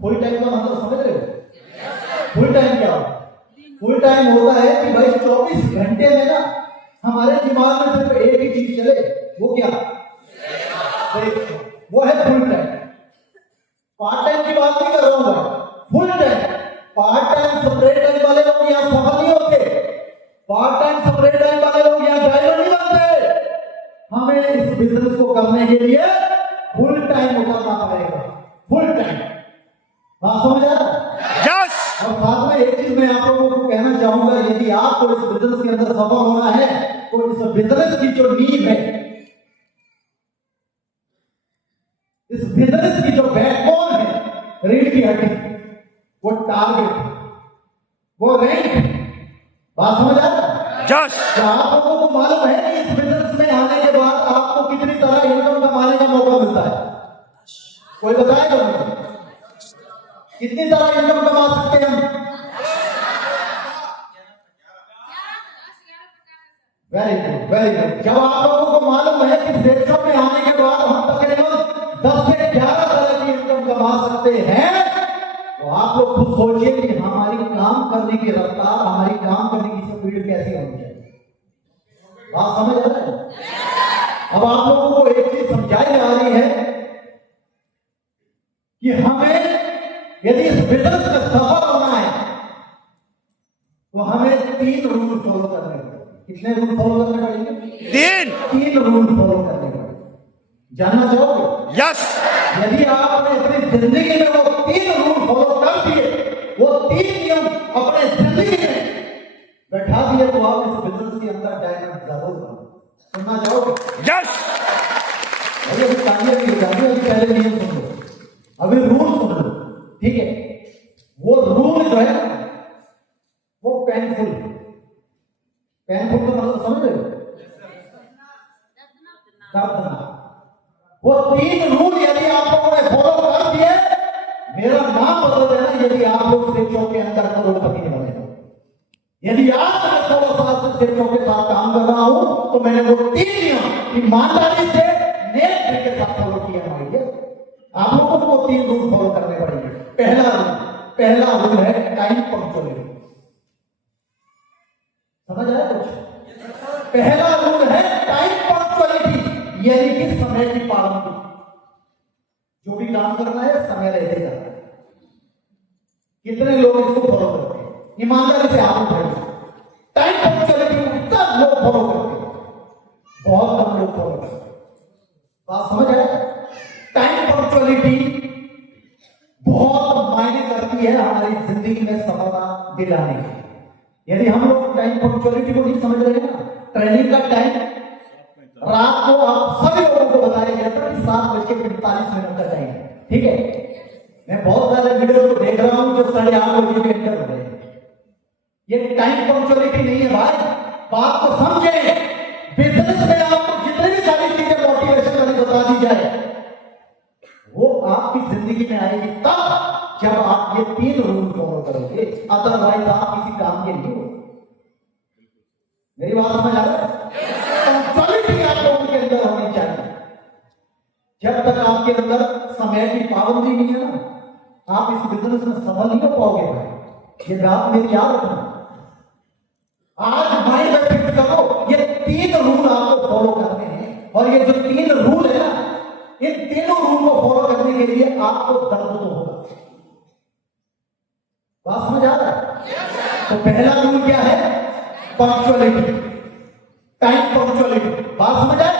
Full time का मतलब समझ रहे हो? फुल टाइम क्या होता है? फुल टाइम होता है कि भाई 24 घंटे में ना हमारे दिमाग में सिर्फ एक ही चीज चले, वो क्या? वो है फुल टाइम। पार्ट टाइम की बात नहीं कर रहा हूं भाई, full time. Part time separate time वाले लोग यहाँ सफल नहीं होते, पार्ट टाइम सेपरेट टाइम वाले लोग यहाँ डायमंड नहीं बनते। हमें इस बिजनेस को करने के लिए फुल टाइम उतरना पड़ेगा, फुल टाइम। बात समझ आ रहा है? यस। और साथ में एक चीज मैं आप लोगों को कहना चाहूंगा, यदि आपको इस बिजनेस के अंदर सफल होना है तो इस बिजनेस की जो नींव है, इस बिजनेस की जो बैकबोन है, रीढ़ की हड्डी, वो टारगेट, वो रैंक। बात समझ आ रहा है? यस। क्या आप लोगों को मालूम है कि इस बिजनेस में आने के बाद आपको कितनी तरह इनकम कमाने का मौका मिलता है? कोई बताएगा मुझे कितनी तरह इनकम कमा सकते हैं हम? Very good, very good. जब आप लोगों को मालूम है कि सेक्शन में आने के बाद हम तकरीबन 10 से 11 तरह की इनकम कमा सकते हैं, तो आप लोग खुद सोचिए कि हमारी काम करने की रफ्तार, हमारी काम करने की स्पीड कैसी होनी चाहिए। बात समझ आ रहा है? अब आप लोगों को एक चीज समझाई जा रही है कि हमें यदि इस बिजनेस में सफल होना है तो हमें 3 रूल फॉलो करने पड़ेंगे। कितने रूल फॉलो करने पड़ेंगे? 3 रूल फॉलो करने पड़ेंगे। जानना चाहोगे? यस। यदि आपने अपनी जिंदगी में वो 3 रूल फॉलो कर दिए, वो 3 नियम अपने जिंदगी में बैठा दिए, तो आप इस बिजनेस के अंदर डायमंड जरूर बनो। सुनना चाहोगे? यस। अभी तालियां की जाती है, पहले नियम सुन लो, अभी रूल सुन लो, ठीक है? वो रूल जो है वो पेनफुल, पेनफुल का मतलब समझ रहे हो? दर्दनाक। वो 3 रूल यदि आप लोगों ने फॉलो कर दिए, मेरा नाम बदल देना यदि आप लोग सेक्शन के अंदर करोड़पति बने। यदि आज मैं 16 साल से सेक्शन के साथ काम कर रहा हूं तो मैंने वो 3 नियम ईमानदारी से नेक दिल के साथ फॉलो किया है। आप लोगों को 3 रूल फॉलो करने पड़ेंगे। पहला रूल है टाइम पंक्चुअलिटी। समझ आया कुछ? पहला रूल है टाइम पंक्चुअलिटी, यानी कि समय की पाबंदी। जो भी काम करना है समय रहते करना है। कितने लोग इसको फॉलो करते हैं? ईमानदारी से आप उठाइए। टाइम पंक्चुअलिटी को सब लोग फॉलो करते हैं, बहुत कम लोग फॉलो करते हैं। बात समझ आया? टाइम पंक्चुअलिटी बहुत मायने करती है हमारी जिंदगी में सफलता दिलाने की। यदि हम लोग टाइम पंक्चुअलिटी को नहीं समझ रहे हैं ना, ट्रेनिंग का टाइम रात को आप सभी लोगों को बताया गया था कि 7:45 का टाइम है, ठीक है? मैं बहुत सारे वीडियो को देख रहा हूं जो 8:30 बजे के एंटर हो रहे हैं। ये टाइम पंक्चुअलिटी नहीं है भाई, बात को समझे। बिजनेस में आपको जितनी भी सारी चीजें मोटिवेशन वाली बता दी जाए, वो आपकी जिंदगी में आएगी तब जब आप ये 3 रूल फॉलो करोगे, अदरवाइज आप किसी काम के नहीं हो। मेरी बात समझ आ रहा है? पंक्चुअलिटी आप लोगों के अंदर होनी चाहिए। जब तक आपके अंदर समय की पाबंदी नहीं है ना, आप इस बिजनेस में सफल नहीं हो पाओगे भाई। ये बात मेरी याद रखना। आज माइंड में फिक्स करो, ये 3 रूल आपको फॉलो करने हैं, और ये जो 3 रूल है ना, इन तीनों रूल को फॉलो करने के लिए आपको दर्द तो होगा। बात समझ आ रहा है? तो पहला रूल क्या है? Punctuality, time punctuality. बात समझ आए?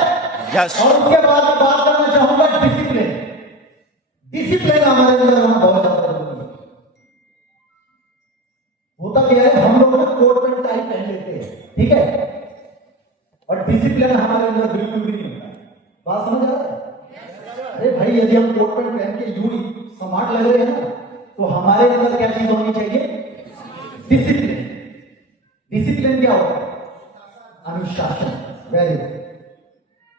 यस। और उसके बाद मैं बात करना चाहूंगा डिसिप्लिन। डिसिप्लिन हमारे अंदर होना बहुत ज्यादा जरूरी है। होता क्या है, हम लोग कोट पैंट टाई पहन लेते हैं, ठीक है? और डिसिप्लिन हमारे अंदर बिल्कुल भी नहीं होता। बात समझ आ रहा है? अरे भाई, यदि हम कोट पैंट पहन के यूं स्मार्ट लग रहे हैं ना, तो हमारे अंदर क्या चीज होनी चाहिए? डिसिप्लिन। डिसिप्लिन क्या होता है? अनुशासन। Very good.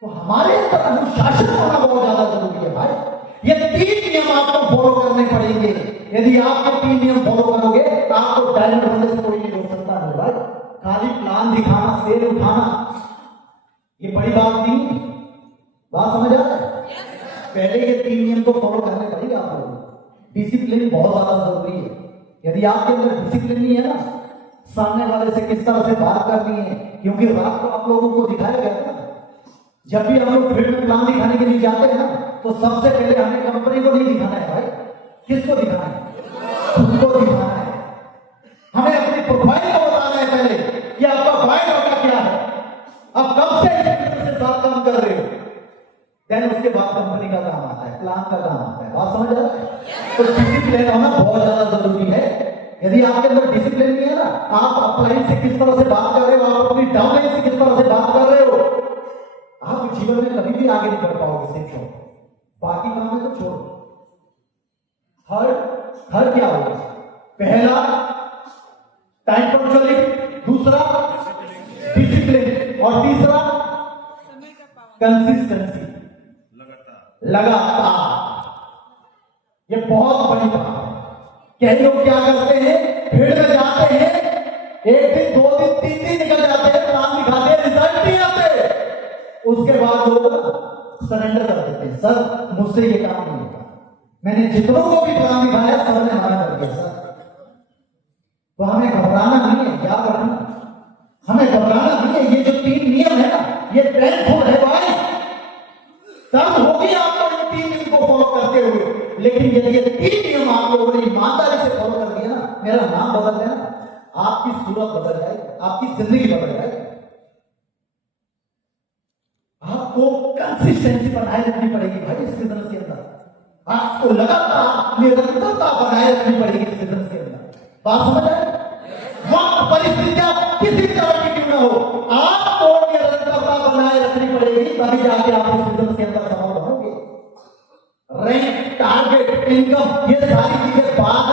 तो हमारे अंदर अनुशासन होना बहुत ज्यादा जरूरी है भाई। ये 3 नियम आपको फॉलो करने पड़ेंगे। यदि आप ये 3 नियम फॉलो करोगे तो आपको डायमंड बनने से कोई नहीं रोक सकता है भाई। खाली प्लान दिखाना, सेल उठाना, ये बड़ी बात नहीं। बात समझ आ रहा है? पहले ये 3 नियम को फॉलो करने पड़ेगा आप लोगों को। डिसिप्लिन बहुत ज्यादा जरूरी है। यदि आपके अंदर डिसिप्लिन नहीं है ना, सामने वाले से किस तरह से बात करनी है, क्योंकि रात को आप लोगों को दिखाया गया था, जब भी हम लोग फील्ड में प्लान दिखाने के लिए जाते हैं ना, तो सबसे पहले हमें कंपनी को नहीं दिखाना है भाई, किसको दिखाना है? खुद को दिखाना है। हमें अपनी प्रोफाइल को बताना है पहले कि आपका बायोडाटा क्या है, आप कब से साथ काम कर रहे हो, देन उसके बाद कंपनी का काम आता है, प्लान का काम आता है। बात समझ आ रहा है? तो डिसिप्लिन होना बहुत ज्यादा जरूरी है। यदि आपके अंदर डिसिप्लिन नहीं है ना, आप अपलाइन से किस तरह से बात कर रहे हो, आप अपनी डाउनलाइन से किस तरह से बात कर रहे हो, आप जीवन में कभी भी आगे नहीं बढ़ पाओगे। सिर्फ छोड़ो, बाकी काम है तो छोड़ो। हर क्या होगा? पहला टाइम पंक्चुअलिटी, दूसरा डिसिप्लिन, और तीसरा कंसिस्टेंसी, लगातार। ये बहुत बड़ी बात है। कई लोग क्या करते हैं, फील्ड में जाते हैं, एक दिन, 2 दिन, 3 दिन निकल जाते हैं, प्लान दिखाते हैं, रिजल्ट नहीं आते, उसके बाद लोग सरेंडर कर देते हैं, सर मुझसे ये काम नहीं होता, मैंने जितनों को भी प्लान दिखाया सर ने मना कर दिया सर। तो हमें घबराना नहीं है, याद रखना, हमें घबराना नहीं है। ये जो 3 नियम है ना, ये पेनफुल है भाई, दर्द होगी आपको इन 3 नियम को फॉलो करते हुए, लेकिन यदि ये 3 नियम आप लोगों ने ईमानदारी से फॉलो कर दिया ना, मेरा नाम बदल जाए, आपकी सूरत बदल जाए, आपकी जिंदगी बदल जाए। आपको कंसिस्टेंसी बनाए रखनी पड़ेगी भाई इस बिजनेस के अंदर, आपको लगातार निरंतरता बनाए रखनी पड़ेगी इस बिजनेस के अंदर। बात समझ आए? वक्त परिस्थितियां किसी तरह की क्यों ना हो, आपको निरंतरता बनाए रखनी पड़ेगी, तभी जाके आप इस बिजनेस के अंदर सफल होंगे। रैंक, टारगेट, इनकम, ये सारी चीजें बात